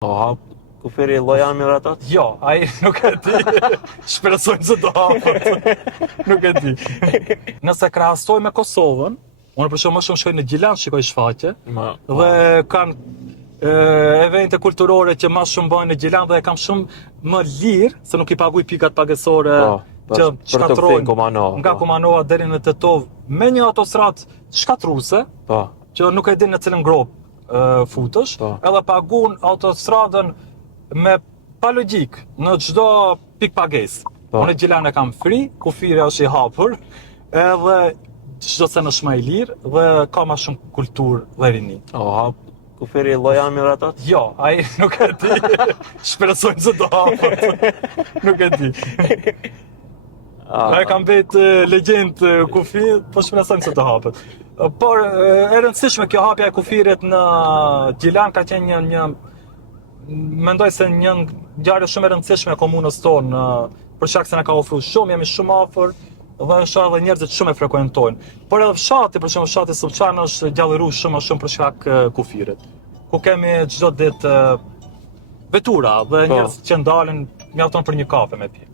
O, kufiri lloja miratat? Jo, ai nuk e di. Shpresojmë se do hapet. Nuk e di. Nëse krahasoj me Kosovën, unë për shumë më shumë shkoj në Gjilan, shikoj shfaqje, dhe kanë evente kulturore që më shumë bëjnë në Gjilan dhe e kam shumë më lirë, se nuk i paguaj pikat pagesore që shkatrojnë nga Kumanova deri në Tetov me një autostradë shkatruese, që nuk e din në cilën grop futesh, edhe pagun autostradën me pa logjik në çdo pikë pagesë. Unë Gjilan e kam free, kufiri është i hapur, edhe çdo sen është më i lirë dhe ka më shumë kulturë dhe rini. O, kufiri lloja miratat? Jo, ai nuk e di. Shpresojmë se do hapet. Nuk e di. Ai kam vetë legjend kufi, po shpresojmë se do hapet. Por e rëndësishme kjo hapja e kufirit në Gjilan ka qenë një mendoj se një ngjarje shumë e rëndësishme e komunës tonë, për shkak se na ka ofruar shumë, jemi shumë afër dhe është edhe njerëzit shumë e frekuentojnë. Por edhe fshati, për shembull fshati Sullçan është gjallëruar shumë më shumë për shkak kufirit. Ku kemi çdo ditë vetura dhe njerëz që ndalen mjafton për një kafe me pi.